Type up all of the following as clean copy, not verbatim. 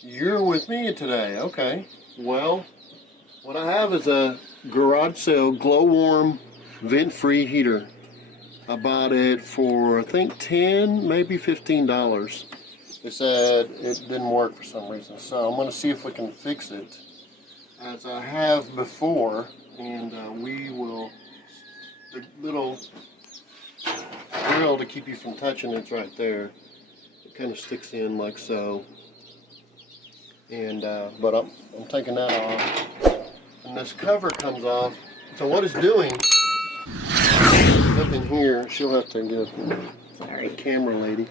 You're with me today, okay. Well, what I have is a garage sale Glo-Warm vent-free heater. I bought it for I think $10, maybe $15. They said it didn't work for some reason, so I'm going to see if we can fix it as I have before, and we will, the little grill to keep you from touching it's right there. It kind of sticks in like so. And but I'm taking that off, and this cover comes off. So what it's doing, up in here, she'll have to get a camera lady.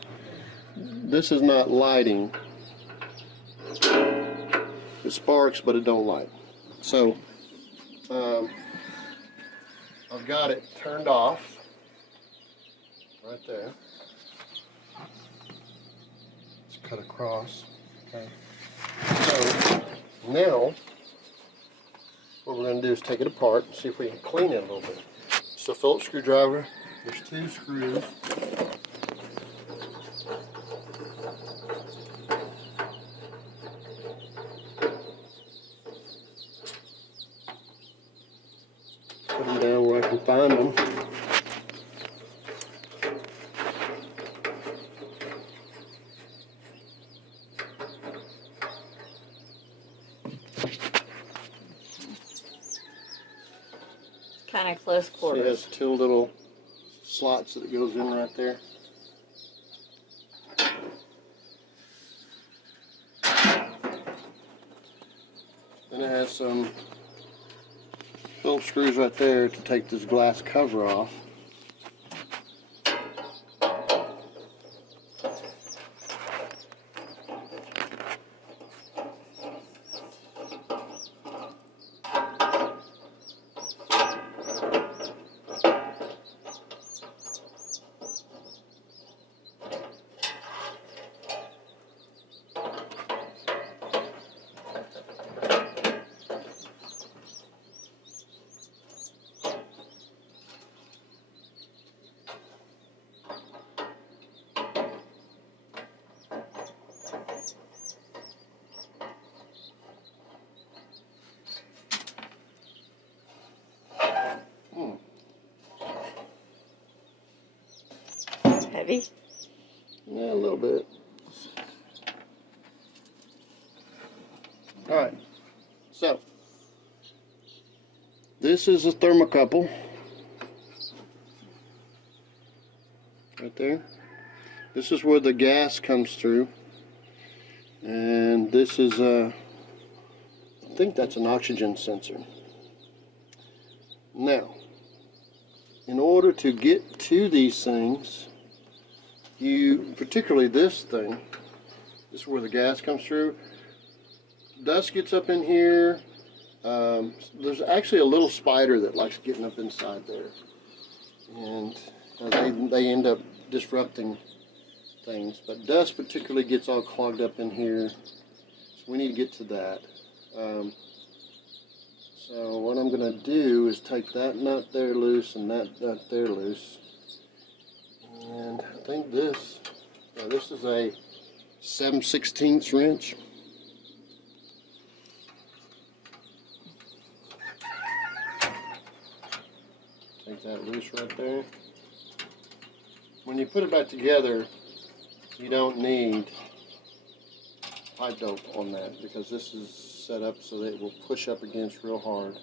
This is not lighting. It sparks, but it don't light. So I've got it turned off right there. Let's cut across. Okay. So now what we're going to do is take it apart and see if we can clean it a little bit. So Phillips screwdriver, there's 2 screws. Put them down where I can find them. Kind of close quarters. It has 2 little slots that it goes in right there. Then it has some Phillips screws right there to take this glass cover off. Heavy? Yeah, a little bit. Alright, so this is a thermocouple right there. This is where the gas comes through, and this is I think that's an oxygen sensor. Now, in order to get to these things, particularly this thing, this is where the gas comes through. Dust gets up in here. There's actually a little spider that likes getting up inside there, and they end up disrupting things. But dust particularly gets all clogged up in here, so we need to get to that. So what I'm going to do is take that nut there loose and that nut there loose. And I think this is a 7/16 wrench. Take that loose right there. When you put it back together, you don't need pipe dope on that, because this is set up so that it will push up against real hard,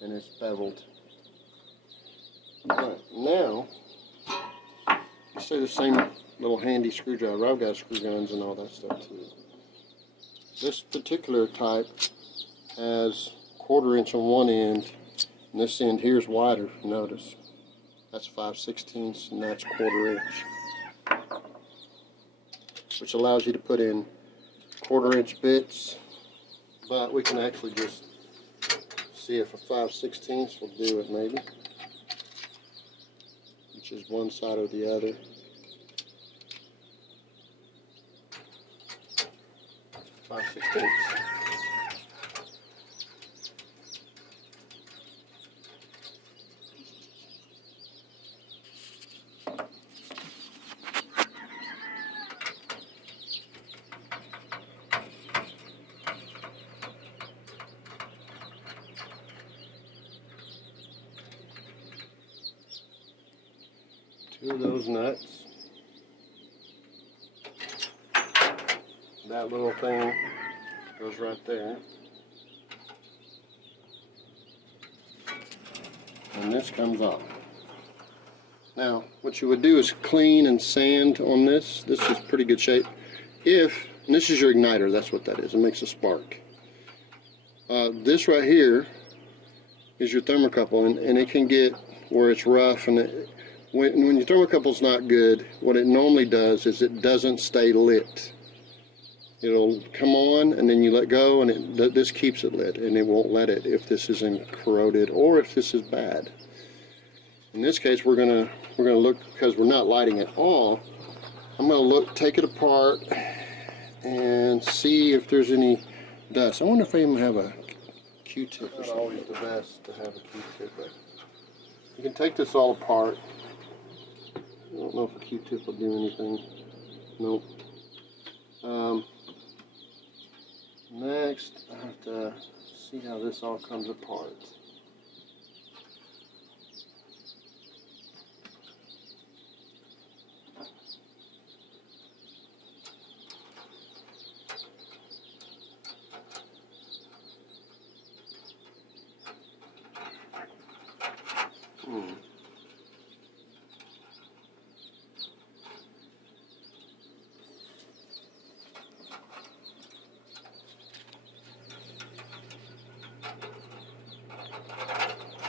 and it's beveled. Alright, now you see the same little handy screwdriver. I've got screw guns and all that stuff too. This particular type has 1/4 inch on one end, and this end here is wider. Notice that's 5/16, and that's 1/4 inch, which allows you to put in 1/4 inch bits. But we can actually just see if a 5/16 will do it, maybe, which is one side or the other. 5/16. 2 of those nuts. That little thing goes right there. And this comes off. Now, what you would do is clean and sand on this. This is pretty good shape. And this is your igniter, that's what that is. It makes a spark. This right here is your thermocouple, and it can get where it's rough. And when your thermocouple's not good, what it normally does is it doesn't stay lit. It'll come on, and then you let go, and this keeps it lit, and it won't let it if this isn't corroded or if this is bad. In this case, we're gonna look, because we're not lighting it all. I'm gonna look, take it apart, and see if there's any dust. I wonder if I even have a Q-tip. It's not always the best to have a Q-tip, but you can take this all apart. I don't know if a Q-tip will do anything. Nope. Next, I have to see how this all comes apart.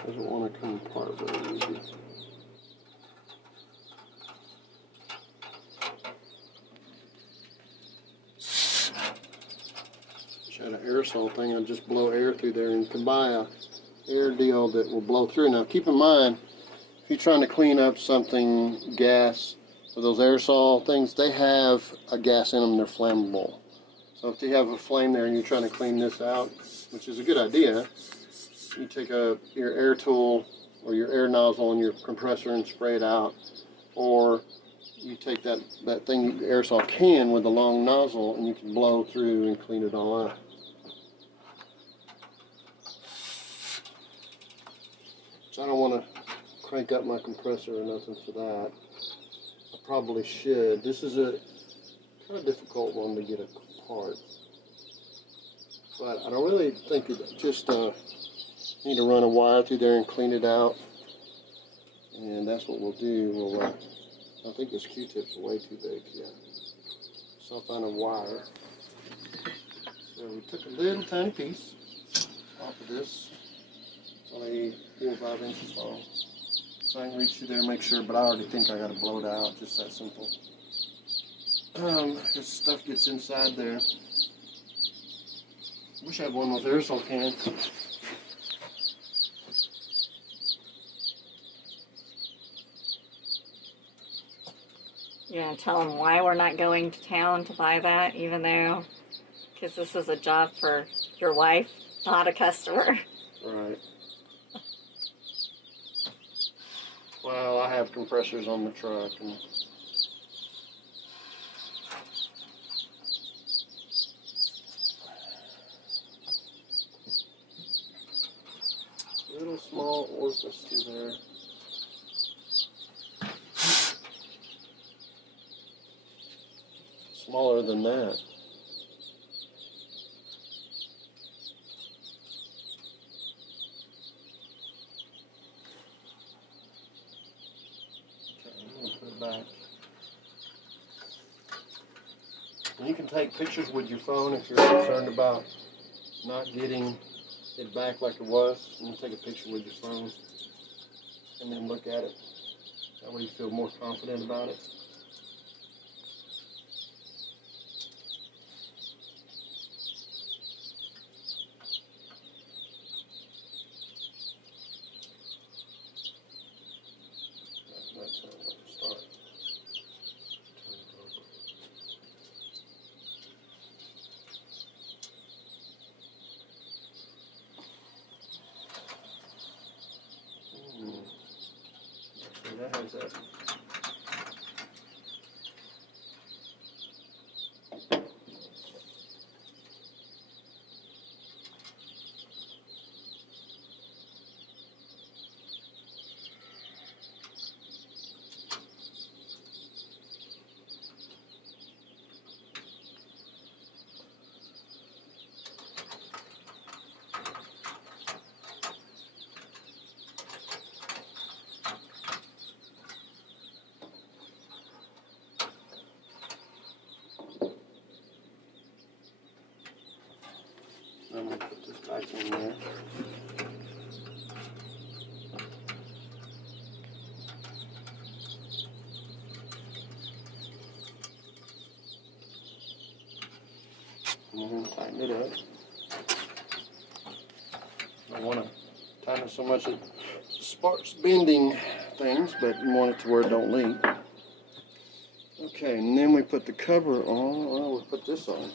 Doesn't want to come apart very easy. If I had an aerosol thing, I'd just blow air through there, and you can buy a air deal that will blow through. Now keep in mind, if you're trying to clean up something, gas, or those aerosol things, they have a gas in them, they're flammable. So if you have a flame there and you're trying to clean this out, which is a good idea, you take your air tool or your air nozzle on your compressor and spray it out, or you take that thing, the aerosol can with a long nozzle, and you can blow through and clean it all up. So I don't want to crank up my compressor or nothing for that. I probably should. This is a kind of difficult one to get apart, but I don't really think it just need to run a wire through there and clean it out, and that's what we'll do. I think this Q-tip's way too big. Yeah, so I'll find a wire. So we took a little tiny piece off of this. It's only 4 or 5 inches long, so I can reach through there and make sure. But I already think I got to blow it out. Just that simple. This stuff gets inside there. Wish I had one with aerosol can. You're gonna tell them why we're not going to town to buy that, even though, because this is a job for your wife, not a customer. Right. Well, I have compressors on the truck, and little small orifice through there. Smaller than that. Okay, I'm going to put it back. And you can take pictures with your phone if you're concerned about not getting it back like it was. You can take a picture with your phone and then look at it. That way you feel more confident about it. That's how I'm going to start. Turn it over. So that has that. Tighten it up. Don't want to tighten it so much it sparks bending things, but you want it to where it don't leak. Okay, and then we put the cover on. Well, we'll put this on.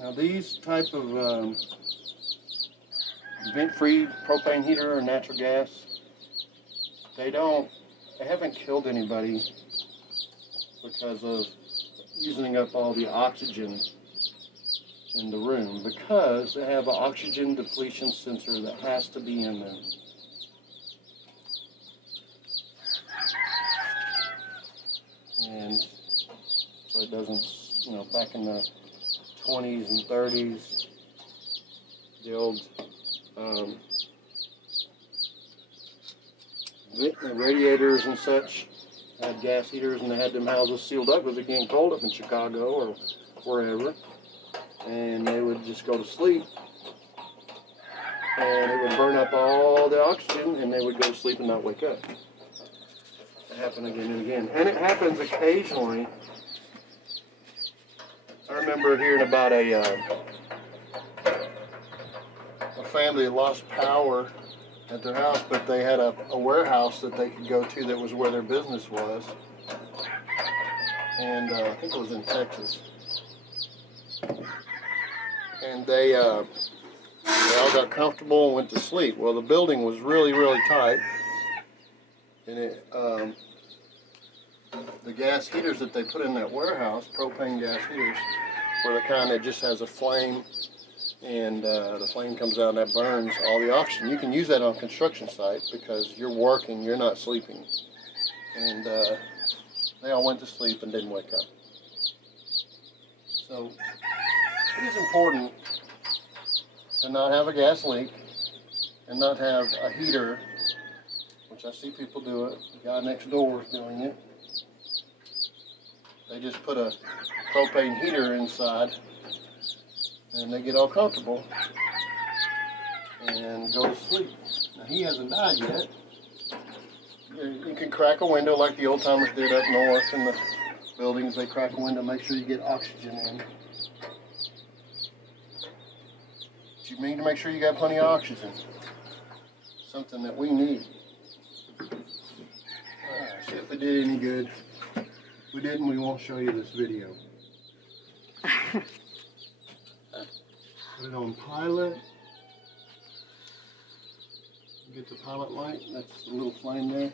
Now these type of vent-free propane heater or natural gas, they haven't killed anybody because of using up all the oxygen in the room, because they have an oxygen depletion sensor that has to be in them. And so it doesn't, back in the 20s and 30s, the old radiators and such had gas heaters, and they had them houses sealed up because it getting cold up in Chicago or wherever, and they would just go to sleep, and it would burn up all the oxygen, and they would go to sleep and not wake up. It happened again and again, and it happens occasionally. I remember hearing about a family that lost power at their house, but they had a warehouse that they could go to that was where their business was. And I think it was in Texas. And they all got comfortable and went to sleep. Well, the building was really, really tight. And the gas heaters that they put in that warehouse, propane gas heaters, were the kind that just has a flame, and the flame comes out and that burns all the oxygen. You can use that on a construction site because you're working, you're not sleeping. And they all went to sleep and didn't wake up. So it is important to not have a gas leak and not have a heater, which I see people do it. The guy next door is doing it. They just put a propane heater inside and they get all comfortable and go to sleep. Now, he hasn't died yet. You can crack a window like the old timers did up north in the buildings. They crack a window, make sure you get oxygen in. But you need to make sure you got plenty of oxygen. Something that we need. Alright, see if it did any good. If we didn't, we won't show you this video. Put it on pilot. Get the pilot light. That's the little flame there.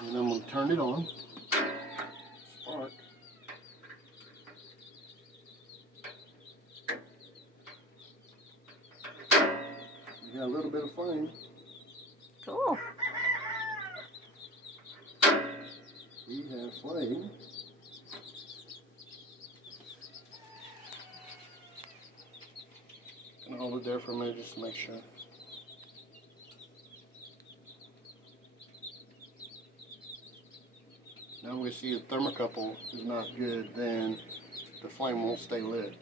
And then we'll turn it on. Spark. We got a little bit of flame. Cool. We have flame. Gonna hold it there for a minute just to make sure. Now we see a thermocouple is not good, then the flame won't stay lit.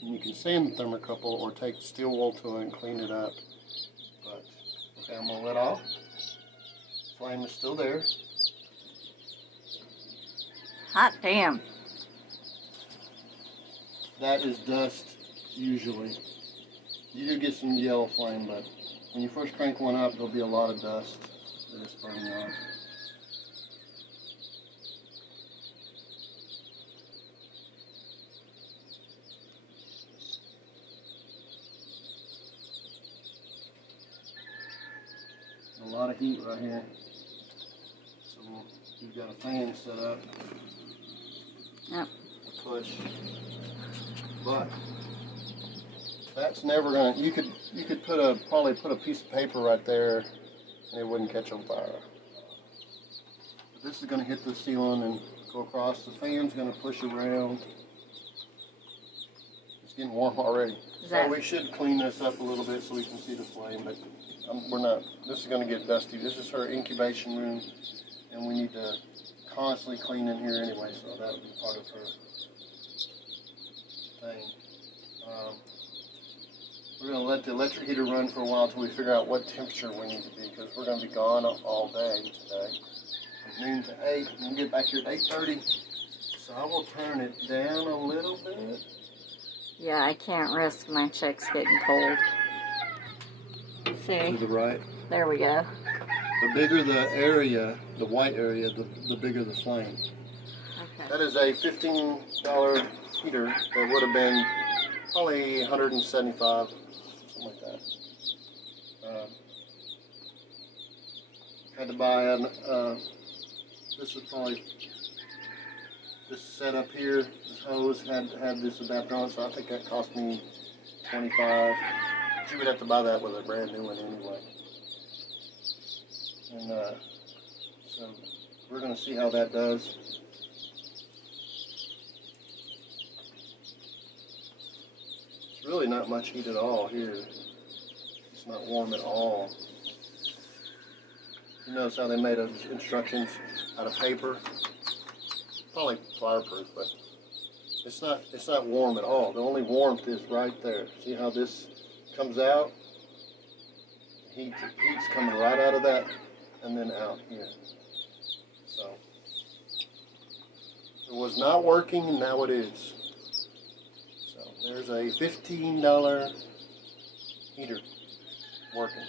And you can sand the thermocouple or take steel wool to it and clean it up. But okay, I'm gonna let off. Flame is still there. Hot damn. That is dust usually. You do get some yellow flame, but when you first crank one up, there'll be a lot of dust that is burning off. A lot of heat right here. So you've got a fan set up. Yep. Push. But that's never gonna. You could probably put a piece of paper right there, and it wouldn't catch on fire. But this is gonna hit the ceiling and go across. The fan's gonna push around. It's getting warm already. So we should clean this up a little bit so we can see the flame, but we're not. This is gonna get dusty. This is her incubation room, and we need to constantly clean in here anyway, so that would be part of her thing. We're going to let the electric heater run for a while until we figure out what temperature we need to be, because we're going to be gone all day today. From noon to 8, and we'll get back here at 8:30. So I will turn it down a little bit. Yeah, I can't risk my chicks getting cold. See? To the right. There we go. The bigger the area, the white area, the bigger the flame. Okay. That is a $15 heater that would have been probably 175, something like that. Had to buy this is probably, this setup here, this hose had this adapter on, so I think that cost me $25. You would have to buy that with a brand new one anyway. And so we're going to see how that does. It's really not much heat at all here. It's not warm at all. You notice how they made those instructions out of paper? Probably fireproof, but it's not warm at all. The only warmth is right there. See how this comes out? Heat's coming right out of that and then out here. So it was not working, and now it is. So there's a $15 heater working.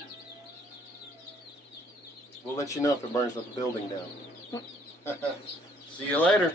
We'll let you know if it burns the building down. See you later.